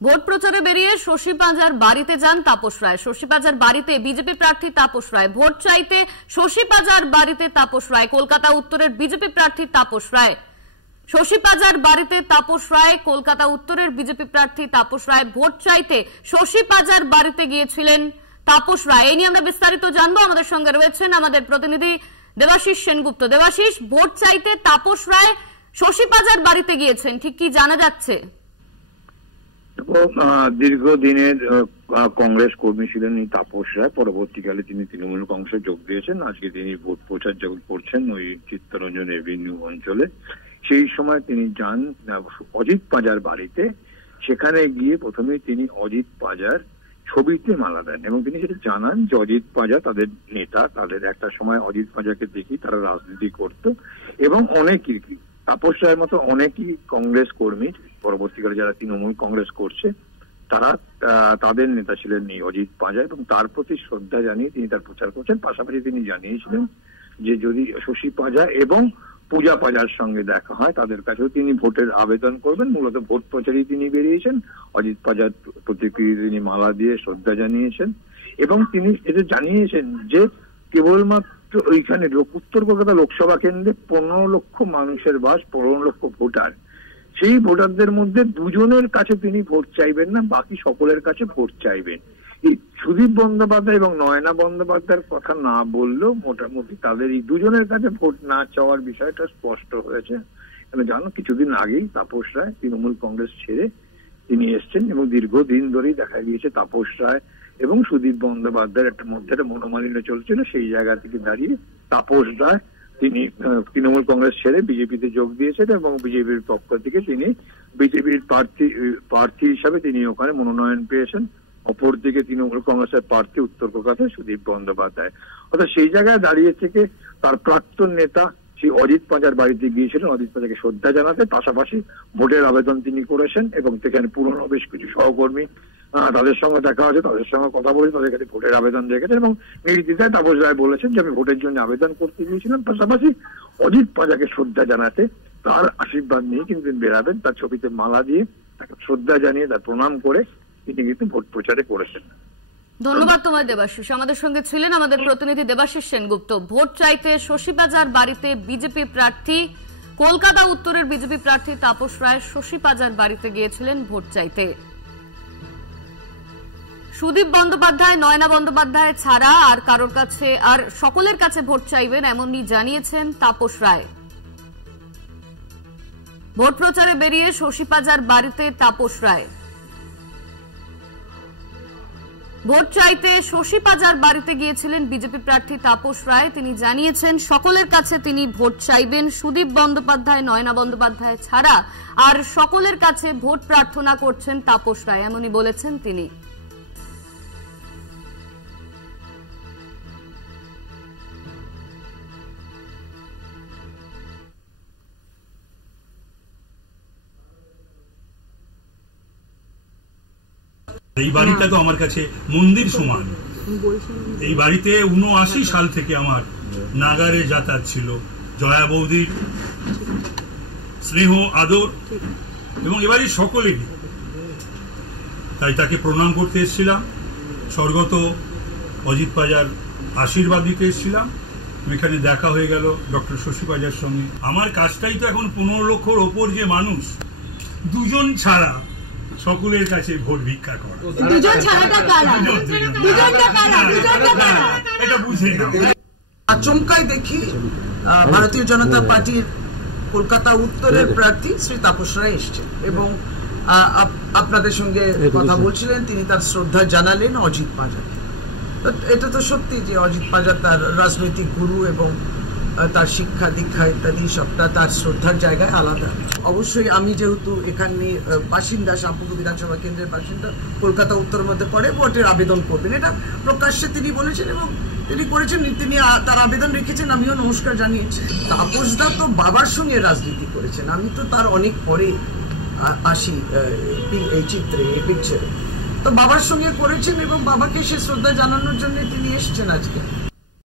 Vote প্রচারে বেরিয়ে শশী পাঁজার বাড়িতে যান তাপস রায়। শশী পাঁজার বাড়িতে বিজেপি প্রার্থী তাপস রায়। ভোট চাইতে শশী পাঁজার বাড়িতে তাপস রায়। কলকাতা উত্তরের বিজেপি প্রার্থী তাপস রায়। শশী পাঁজার বাড়িতে তাপস রায়, কলকাতা উত্তরের বিজেপি প্রার্থী তাপস রায়। ভোট চাইতে শশী পাঁজার বাড়িতে গিয়েছিলেন তাপস রায়। এই নিয়ে আমরা বিস্তারিত জানবো। আমাদের সঙ্গে রয়েছেন আমাদের প্রতিনিধি দেবাশিস সেনগুপ্ত। দেবাশিস, ভোট চাইতে তাপস রায় শশী পাঁজার বাড়িতে গিয়েছেন, ঠিক কি জানা যাচ্ছে? দীর্ঘদিনের কংগ্রেস কর্মী ছিলেন এই তাপস রায়। পরবর্তীকালে তিনি তৃণমূল কংগ্রেসে যোগ দিয়েছেন। আজকে তিনি ভোট প্রচার যখন করছেন ওই চিত্তরঞ্জন এভিনিউ অঞ্চলে, সেই সময় তিনি যান অজিত পাঁজার বাড়িতে। সেখানে গিয়ে প্রথমেই তিনি অজিত পাঁজার ছবিতে মালা দেন এবং তিনি সেটা জানান যে অজিত পাঁজা তাদের নেতা। তাদের একটা সময় অজিত পাঁজাকে দেখি তারা রাজনীতি করত এবং অনেকেই তাপস রায়ের মতো অনেকেই কংগ্রেস কর্মী পরবর্তীকালে যারা তৃণমূল কংগ্রেস করছে তারা তাদের নেতা ছিলেন এই অজিত পাঁজা এবং তার প্রতি শ্রদ্ধা জানিয়ে তিনি তার প্রচার করছেন। পাশাপাশি তিনি জানিয়েছিলেন যে যদি শশী পাঁজা এবং পূজা পাঁজার সঙ্গে দেখা হয় তাদের কাছেও তিনি ভোটের আবেদন করবেন। মূলত ভোট প্রচারেই তিনি বেরিয়েছেন। অজিত পাঁজার প্রতিক্রিয়া তিনি মালা দিয়ে শ্রদ্ধা জানিয়েছেন এবং তিনি এটা জানিয়েছেন যে কেবলমাত্র ওইখানে উত্তর কলকাতা লোকসভা কেন্দ্রে 15 লক্ষ মানুষের বাস, 15 লক্ষ ভোটার। সেই ভোটারদের মধ্যে দুজনের কাছে তিনি ভোট চাইবেন না, বাকি সকলের কাছে ভোট চাইবেন। এই সুদীপ বন্দ্যোপাধ্যায় এবং নয়না বন্দ্যোপাধ্যায়ের কথা না বললেও মোটামুটি তাদের এই দুজনের কাছে ভোট না চাওয়ার বিষয়টা স্পষ্ট হয়েছে। জানো, কিছুদিন আগেই তাপস রায় তৃণমূল কংগ্রেস ছেড়ে তিনি এসছেন এবং দীর্ঘদিন ধরেই দেখা গিয়েছে তাপস রায় এবং সুদীপ বন্দ্যোপাধ্যায়ের মধ্যে একটা মনোমালিন্য চলছিল। সেই জায়গা থেকে দাঁড়িয়ে তাপস রায় তিনি তৃণমূল কংগ্রেস ছেড়ে বিজেপিতে যোগ দিয়েছেন এবং বিজেপির পক্ষ থেকে তিনি বিজেপির প্রার্থী হিসাবে তিনি ওখানে মনোনয়ন পেয়েছেন। অপরদিকে তৃণমূল কংগ্রেসের প্রার্থী উত্তর কলকাতায় সুদীপ বন্দ্যোপাধ্যায়। অর্থাৎ সেই জায়গায় দাঁড়িয়ে থেকে তার প্রাক্তন নেতা সেই অজিত পাঁজার বাড়িতে গিয়েছিলেন অজিত পাঁজাকে শ্রদ্ধা জানাতে। পাশাপাশি ভোটের আবেদন তিনি করেছেন এবং সেখানে পুরনো বেশ কিছু সহকর্মী তাদের সঙ্গে দেখা হয়েছে, তাদের সঙ্গে কথা বলে তাদের কাছে ভোটের আবেদন রেখেছেন এবং নির্দ্বিধায় তাপস রায় বলেছেন যে আমি ভোটের জন্য আবেদন করতে গিয়েছিলাম। পাশাপাশি অজিত পাঁজাকে শ্রদ্ধা জানাতে তার আশীর্বাদ নিয়ে কিন্তু তিনি বেরাবেন। তার ছবিতে মালা দিয়ে তাকে শ্রদ্ধা জানিয়ে তার প্রণাম করে তিনি কিন্তু ভোট প্রচারে করেছেন। ধন্যবাদ তোমায় দেবাশিস। আমাদের সঙ্গে ছিলেন আমাদের প্রতিনিধি দেবাশিস সেনগুপ্ত। ভোট চাইতে শশী পাঁজার বাড়িতে বিজেপি প্রার্থী, কলকাতা উত্তরের বিজেপি প্রার্থী তাপস রায় শশী পাঁজার বাড়িতে গিয়েছিলেন ভোট চাইতে। সুদীপ বন্দ্যোপাধ্যায়, নয়না বন্দ্যোপাধ্যায় ছাড়া আর কারোর কাছে আর সকলের কাছে ভোট চাইবেন এমনই জানিয়েছেন তাপস রায়। ভোট প্রচারে বেরিয়ে শশী পাঁজার বাড়িতে তাপস রায়। ভোট চাইতে শশী পাঁজার বাড়িতে গিয়েছিলেন বিজেপি প্রার্থী তাপস রায়। তিনি জানিয়েছেন সকলের কাছে তিনি ভোট চাইবেন। সুদীপ বন্দ্যোপাধ্যায়, নয়না বন্দ্যোপাধ্যায় ছাড়া আর সকলের কাছে ভোট প্রার্থনা করছেন তাপস রায়, এমনই বলেছেন তিনি। এই বাড়িটা তো আমার কাছে মন্দির সমান। এই বাড়িতে 79 সাল থেকে আমার নাগারে যাতায়াত ছিল। জয়া বৌদির স্নেহ আদর এবং এবারে সকলেরই, তাই তাকে প্রণাম করতে এসেছিলাম। স্বর্গত অজিত পাঁজার আশীর্বাদ দিতে এসেছিলাম। এখানে দেখা হয়ে গেল ডক্টর শশী পাঁজার সঙ্গে। আমার কাজটাই তো এখন 15 লক্ষর ওপর যে মানুষ, দুজন ছাড়া সকলের কাছে ভোট ভিক্ষা করা। এটা বুঝে না। আচমকাই দেখি ভারতীয় জনতা পার্টির কলকাতা উত্তরের প্রার্থী শ্রী তাপস রায় এসছেন এবং আপনাদের সঙ্গে কথা বলছিলেন। তিনি তার শ্রদ্ধা জানালেন অজিত পাঁজাকে। এটা তো সত্যি যে অজিত পাঁজা তার রাজনৈতিক গুরু এবং তার শিক্ষা দীক্ষা ইত্যাদি সবটা তার শ্রদ্ধার জায়গায় আলাদা। অবশ্যই আমি যেহেতু এখানে বাসিন্দা, শ্যামপুকুর বিধানসভা কেন্দ্রের বাসিন্দা, কলকাতা উত্তর মধ্যে পড়ে, ভোটের আবেদন করবেন এটা প্রকাশ্যে তিনি বলেছেন এবং তিনি করেছেন। তিনি তার আবেদন রেখেছেন, আমিও নমস্কার জানিয়েছি। তাপসদা তো বাবার সঙ্গে রাজনীতি করেছেন, আমি তো তার অনেক পরে আসি এই চিত্রে, এই পিকচারে। তো বাবার সঙ্গে করেছেন এবং বাবাকে সে শ্রদ্ধা জানানোর জন্য তিনি এসছেন আজকে।